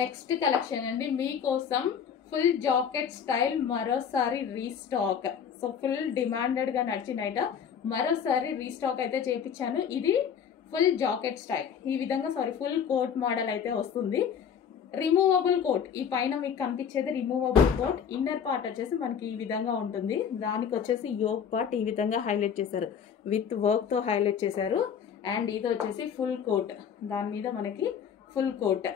Next collection అండి మీకోసం full jacket style మరోసారి రీస్టాక్. సో ఫుల్ డిమాండెడ్ గా నడిచిన ఐటమ్ మరోసారి రీస్టాక్ అయితే చేయించాను. ఇది ఫుల్ జాకెట్ స్టైల్ ఈ విధంగా ఫుల్ కోట్ మోడల్ అయితే వస్తుంది. రిమూవబుల్ కోట్, ఈ పైన మీకు కనిపించేది రిమూవబుల్ కోట్. ఇన్నర్ పార్ట్ వచ్చేసి మనకి ఈ విధంగా ఉంటుంది. దానికి వచ్చేసి యోక్ పార్ట్ ఈ విధంగా హైలైట్ చేశారు, విత్ వర్క్ తో హైలైట్ చేశారు. అండ్ ఇది వచ్చేసి ఫుల్ కోట్, దాని మీద మనకి ఫుల్ కోట్.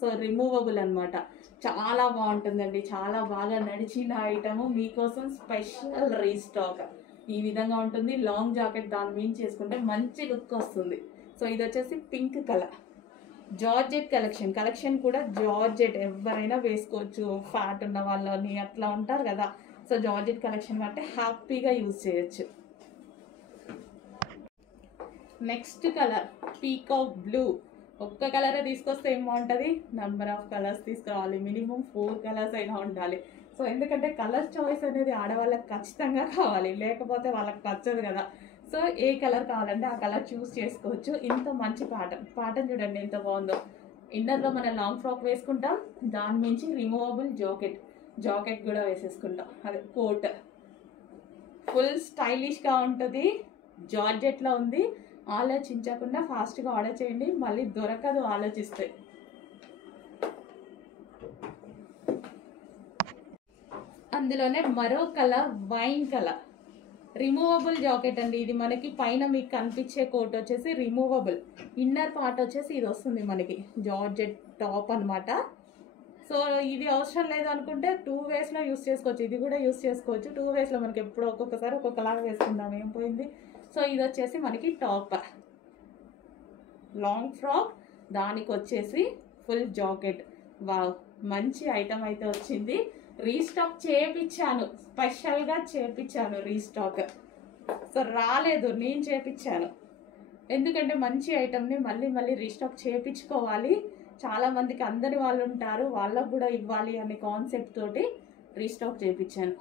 సో రిమూవబుల్ అనమాట. చాలా బాగుంటుందండి, చాలా బాగా నడిచిన ఐటమ్ మీకోసం స్పెషల్ రీస్టాక్. ఈ విధంగా ఉంటుంది. లాంగ్ జాకెట్ దాని మీద చేసుకుంటే మంచి లుక్ వస్తుంది. సో ఇది వచ్చేసి పింక్ కలర్ జార్జెట్ కలెక్షన్ కూడా జార్జెట్ ఎవరైనా వేసుకోవచ్చు. ఫ్యాట్ ఉన్న వాళ్ళని అట్లా ఉంటారు కదా. సో జార్జెట్ కలెక్షన్ అంటే హ్యాపీగా యూజ్ చేయొచ్చు. Next colour peacock blue. ఒక్క కలరే తీసుకొస్తే ఏం బాగుంటుంది, నెంబర్ ఆఫ్ కలర్స్ తీసుకురావాలి. మినిమం 4 కలర్స్ అయినా ఉండాలి. సో ఎందుకంటే కలర్ చాయిస్ అనేది ఆడవాళ్ళకి ఖచ్చితంగా కావాలి, లేకపోతే వాళ్ళకి నచ్చదు కదా. సో ఏ కలర్ కావాలంటే ఆ కలర్ చూస్ చేసుకోవచ్చు. ఇంత మంచి ప్యాటర్న్ చూడండి ఎంత బాగుందో. ఇన్నర్లో మనం లాంగ్ ఫ్రాక్ వేసుకుంటాం, దాని మించి రిమూవబుల్ జాకెట్ కూడా వేసేసుకుంటాం. అదే కోట్ ఫుల్ స్టైలిష్గా ఉంటుంది. జార్జెట్లో ఉంది. ఆలోచించకుండా ఫాస్ట్గా ఆర్డర్ చేయండి, మళ్ళీ దొరకదు ఆలోచిస్తే. అందులోనే మరో colour wine colour removable jacket అండి. ఇది మనకి పైన మీకు కనిపించే కోట్ వచ్చేసి రిమూవబుల్, ఇన్నర్ పార్ట్ వచ్చేసి ఇది వస్తుంది మనకి జార్జెట్ టాప్ అనమాట. సో ఇది అవసరం లేదు అనుకుంటే 2 వేస్లో యూస్ చేసుకోవచ్చు. ఇది కూడా యూస్ చేసుకోవచ్చు 2 వేస్లో. మనకి ఎప్పుడు ఒక్కొక్కసారి ఒక్కొక్కలాగా వేసుకుందాం, ఏం పోయింది. సో ఇది వచ్చేసి మనకి టాప్, లాంగ్ ఫ్రాక్, దానికి వచ్చేసి ఫుల్ జాకెట్. వావ్, మంచి ఐటమ్ అయితే వచ్చింది. రీస్టాక్ చేయించాను, స్పెషల్గా చేయించాను రీస్టాక్. సో రాలేదు, నేను చేయించాను. ఎందుకంటే మంచి ఐటమ్ని మళ్ళీ రీస్టాక్ చేయించుకోవాలి. చాలామందికి అందని వాళ్ళు ఉంటారు, వాళ్ళకు కూడా ఇవ్వాలి అనే కాన్సెప్ట్ తోటి రీస్టాక్ చేయించాను.